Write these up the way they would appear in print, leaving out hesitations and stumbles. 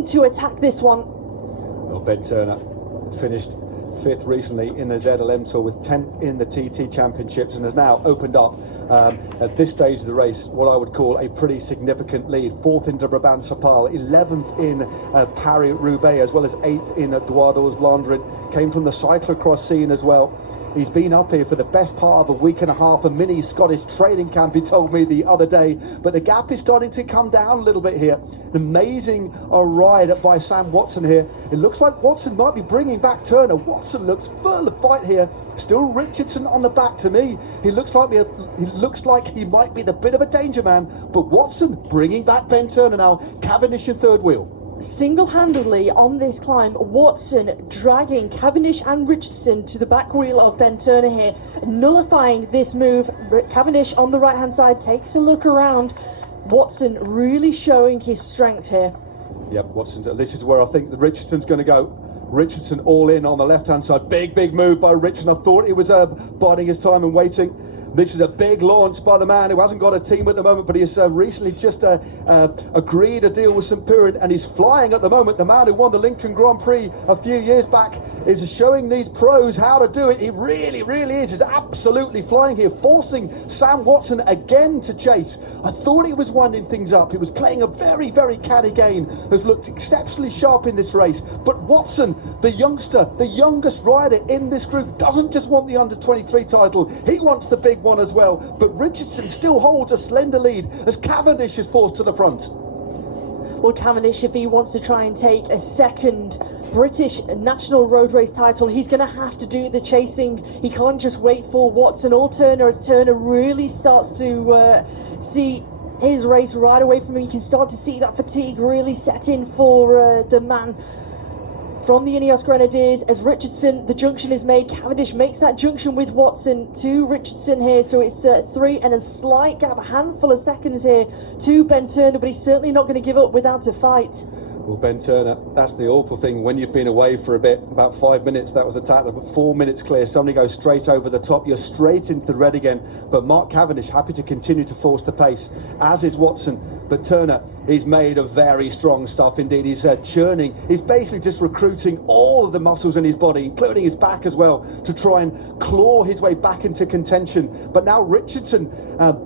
to attack this one. Well, Ben Turner finished 5th recently in the ZLM Tour with 10th in the TT Championships and has now opened up at this stage of the race what I would call a pretty significant lead. 4th into Brabant Sapal, 11th in Paris-Roubaix, as well as 8th in Dwardals-Vlaanderen. Came from the cyclocross scene as well. He's been up here for the best part of a week and a half, a mini Scottish training camp, he told me the other day. But the gap is starting to come down a little bit here. An amazing ride by Sam Watson here. It looks like Watson might be bringing back Turner. Watson looks full of fight here. Still Richardson on the back to me. He looks like he might be the bit of a danger man. But Watson bringing back Ben Turner now. Cavendish in third wheel. Single-handedly on this climb, Watson dragging Cavendish and Richardson to the back wheel of Ben Turner here, nullifying this move. Cavendish on the right-hand side takes a look around. Watson really showing his strength here. Yep, Watson. This is where I think Richardson's going to go. Richardson all in on the left-hand side. Big move by Richardson. I thought he was biding his time and waiting. This is a big launch by the man who hasn't got a team at the moment, but he has recently just agreed a deal with St. Piran, and he's flying at the moment. The man who won the Lincoln Grand Prix a few years back is showing these pros how to do it. He really is. He's absolutely flying here, forcing Sam Watson again to chase. I thought he was winding things up. He was playing a very canny game, has looked exceptionally sharp in this race. But Watson, the youngster, the youngest rider in this group, doesn't just want the under-23 title. He wants the big one as well. But Richardson still holds a slender lead as Cavendish is forced to the front. Well, Cavendish, if he wants to try and take a second British national road race title, he's going to have to do the chasing. He can't just wait for Watson or Turner, as Turner really starts to see his race right away from him. You can start to see that fatigue really set in for the man from the Ineos Grenadiers. As Richardson, the junction is made. Cavendish makes that junction with Watson to Richardson here, so it's 3 and a slight gap, a handful of seconds here to Ben Turner, but he's certainly not going to give up without a fight. Well, Ben Turner, that's the awful thing when you've been away for a bit. About 5 minutes that was attacked, but 4 minutes clear. Somebody goes straight over the top, you're straight into the red again. But Mark Cavendish happy to continue to force the pace, as is Watson. But Turner is made of very strong stuff indeed. He's churning. He's basically just recruiting all of the muscles in his body, including his back as well, to try and claw his way back into contention. But now Richardson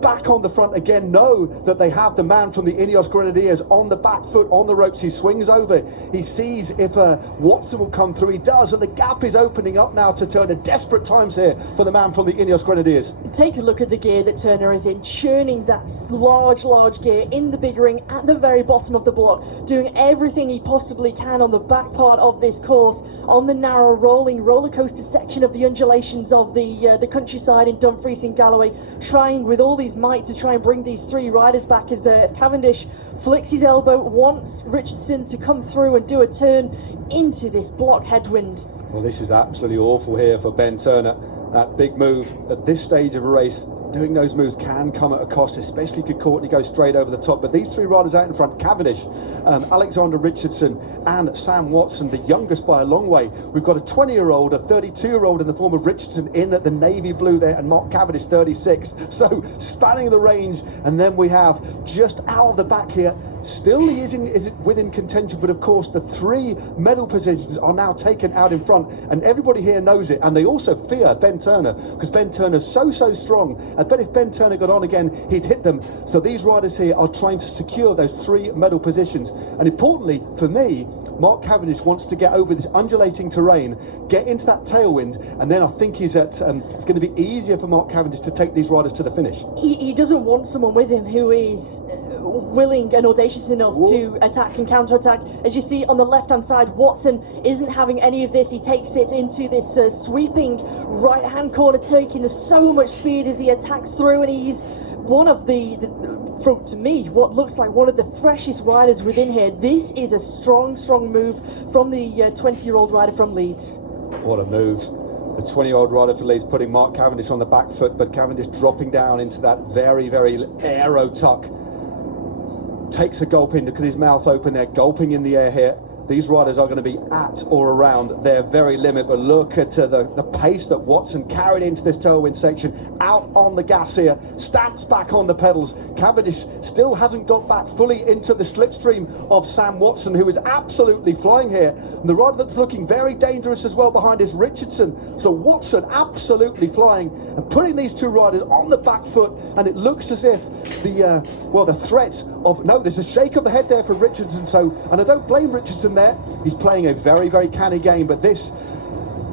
back on the front again, know that they have the man from the Ineos Grenadiers on the back foot, on the ropes. He swings over. He sees if Watson will come through. He does, and the gap is opening up now to Turner. Desperate times here for the man from the Ineos Grenadiers. Take a look at the gear that Turner is in, churning that large gear in the big ring at the very bottom of the block, doing everything he possibly can on the back part of this course, on the narrow rolling roller coaster section of the undulations of the countryside in Dumfries in Galloway, trying with all his might to try and bring these 3 riders back as Cavendish flicks his elbow, wants Richardson to come through and do a turn into this block headwind. Well, this is absolutely awful here for Ben Turner. That big move at this stage of a race, doing those moves can come at a cost, especially if you're caught and you go straight over the top. But these 3 riders out in front, Cavendish, Alexander Richardson and Sam Watson, the youngest by a long way. We've got a 20-year-old, a 32-year-old in the form of Richardson in at the navy blue there, and Mark Cavendish, 36. So spanning the range. And then we have just out of the back here, still he is within contention, but of course the 3 medal positions are now taken out in front, and everybody here knows it, and they also fear Ben Turner, because Ben Turner's so strong. I bet if Ben Turner got on again, he'd hit them. So these riders here are trying to secure those 3 medal positions, and importantly for me, Mark Cavendish wants to get over this undulating terrain, get into that tailwind, and then I think it's going to be easier for Mark Cavendish to take these riders to the finish. He doesn't want someone with him who is willing and audacious enough to attack and counter-attack. As you see on the left-hand side, Watson isn't having any of this. He takes it into this sweeping right-hand corner, taking so much speed as he attacks through, and he's one of to me, what looks like one of the freshest riders within here. This is a strong move from the 20-year-old rider from Leeds. What a move. The 20-year-old rider for Leeds putting Mark Cavendish on the back foot, but Cavendish dropping down into that very aero tuck. Takes a gulp in, look at his mouth open there, gulping in the air here. these riders are going to be at or around their very limit. But look at the pace that Watson carried into this tailwind section, out on the gas here, stamps back on the pedals. Cavendish still hasn't got back fully into the slipstream of Sam Watson, who is absolutely flying here. And the rider that's looking very dangerous as well behind is Richardson. So Watson absolutely flying and putting these two riders on the back foot, and it looks as if the threat of, no, there's a shake of the head there for Richardson. So, and I don't blame Richardson there. He's playing a very, very canny game, but this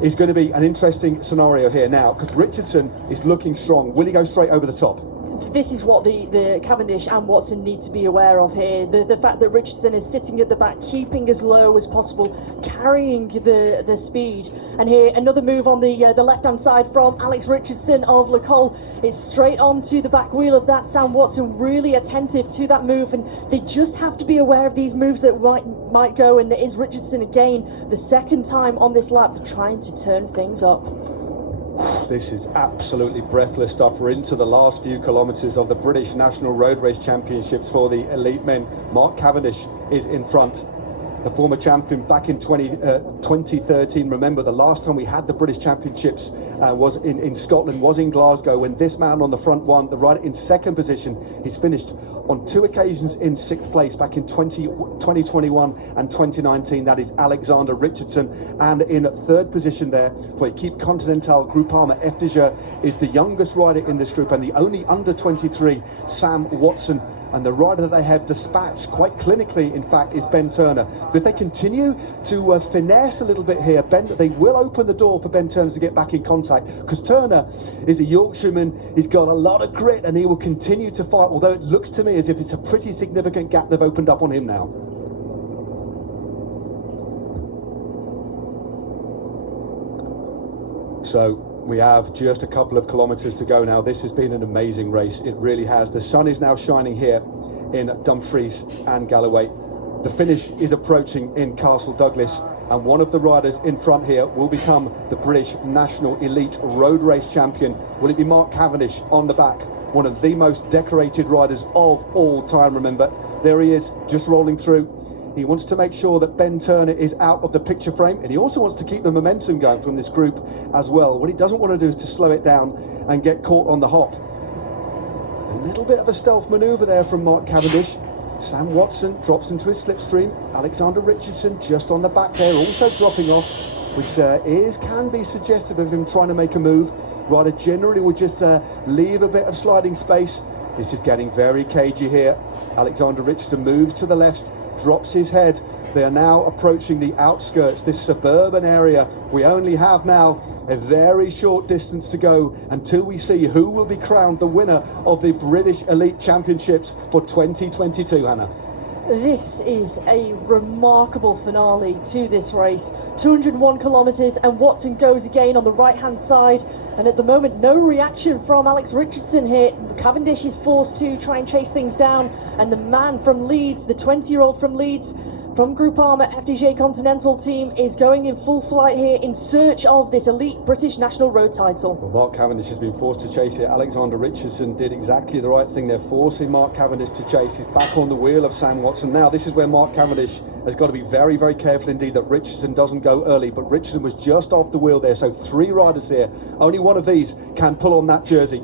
is going to be an interesting scenario here now, because Richardson is looking strong. Will he go straight over the top? This is what the Cavendish and Watson need to be aware of here. The fact that Richardson is sitting at the back, keeping as low as possible, carrying the speed. And here, another move on the left-hand side from Alex Richardson of Le Col. It's straight onto the back wheel of that Sam Watson, really attentive to that move. And they just have to be aware of these moves that might go. And it is Richardson again, the second time on this lap, trying to turn things up. This is absolutely breathless stuff. We're into the last few kilometres of the British National Road Race Championships for the elite men. Mark Cavendish is in front, the former champion back in 2013. Remember, the last time we had the British Championships was in Scotland, was in Glasgow, when this man on the front won. The rider in second position, he's finished on two occasions in sixth place back in 2021 and 2019. That is Alexander Richardson. And in third position there for Equipe Continentale Groupama FDJ is the youngest rider in this group and the only under 23, Sam Watson. And the rider that they have dispatched quite clinically, in fact, is Ben Turner. But if they continue to finesse a little bit here, they will open the door for Ben Turner to get back in contact, because Turner is a Yorkshireman. He's got a lot of grit and he will continue to fight, although it looks to me as if it's a pretty significant gap they've opened up on him now. So we have just a couple of kilometres to go now. This has been an amazing race. It really has. The sun is now shining here in Dumfries and Galloway. The finish is approaching in Castle Douglas, and one of the riders in front here will become the British National Elite Road Race Champion. Will it be Mark Cavendish on the back? One of the most decorated riders of all time, remember. There he is, just rolling through. He wants to make sure that Ben Turner is out of the picture frame, and he also wants to keep the momentum going from this group as well. What he doesn't want to do is to slow it down and get caught on the hop. A little bit of a stealth manoeuvre there from Mark Cavendish. Sam Watson drops into his slipstream. Alexander Richardson just on the back there, also dropping off, which can be suggestive of him trying to make a move. Rider generally would just leave a bit of sliding space. This is getting very cagey here. Alexander Richardson moves to the left, drops his head. They are now approaching the outskirts, this suburban area. We only have now a very short distance to go until we see who will be crowned the winner of the British Elite Championships for 2022, Hannah. This is a remarkable finale to this race. 201 kilometres, and Watson goes again on the right-hand side. And at the moment, no reaction from Alex Richardson here. Cavendish is forced to try and chase things down. And the man from Leeds, the 20-year-old from Leeds, from Groupama FDJ Continental team, is going in full flight here in search of this elite British national road title. Well, Mark Cavendish has been forced to chase it. Alexander Richardson did exactly the right thing. They're forcing Mark Cavendish to chase. He's back on the wheel of Sam Watson. Now, this is where Mark Cavendish has got to be very, very careful indeed that Richardson doesn't go early. But Richardson was just off the wheel there. So 3 riders here. Only one of these can pull on that jersey.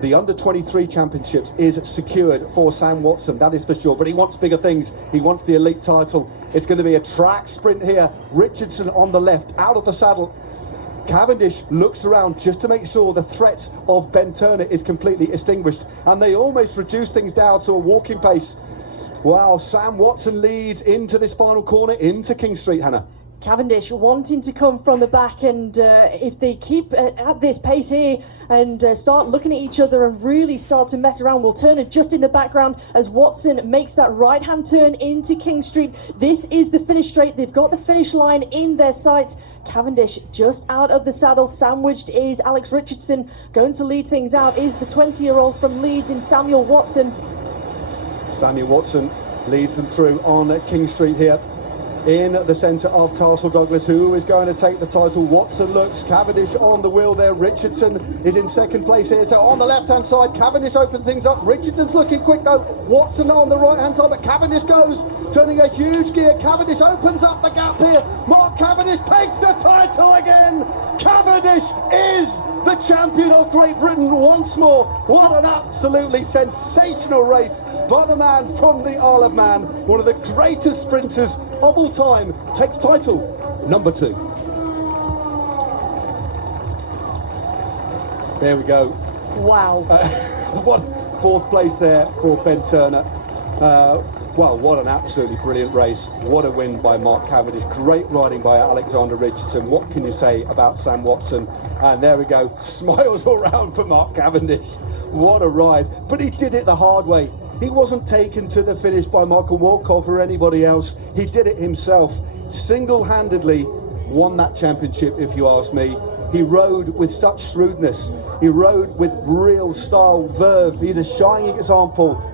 The under-23 championships is secured for Sam Watson, that is for sure. But he wants bigger things. He wants the elite title. It's going to be a track sprint here. Richardson on the left, out of the saddle. Cavendish looks around just to make sure the threat of Ben Turner is completely extinguished. And they almost reduce things down to a walking pace. Wow, Sam Watson leads into this final corner, into King Street, Hannah. Cavendish wanting to come from the back, and if they keep at this pace here and start looking at each other and really start to mess around, will Turner just in the background as Watson makes that right hand turn into King Street. This is the finish straight. They've got the finish line in their sights. Cavendish just out of the saddle. Sandwiched is Alex Richardson. Going to lead things out is the 20-year-old from Leeds in Samuel Watson. Samuel Watson leads them through on King Street here in the centre of Castle Douglas. Who is going to take the title? Watson looks, Cavendish on the wheel there. Richardson is in second place here. So on the left-hand side, Cavendish opened things up. Richardson's looking quick though. Watson on the right-hand side, but Cavendish goes, turning a huge gear. Cavendish opens up the gap here. Mark Cavendish takes the title again. Cavendish is the champion of Great Britain once more. What an absolutely sensational race by the man from the Isle of Man. One of the greatest sprinters of all time takes title number 2. There we go. Wow. What fourth place there for Ben Turner. Well, what an absolutely brilliant race. What a win by Mark Cavendish. Great riding by Alexander Richardson. What can you say about Sam Watson? And there we go. Smiles all round for Mark Cavendish. What a ride. But he did it the hard way. He wasn't taken to the finish by Michael Walkoff or anybody else. He did it himself. Single-handedly won that championship, if you ask me. He rode with such shrewdness. He rode with real style, verve. He's a shining example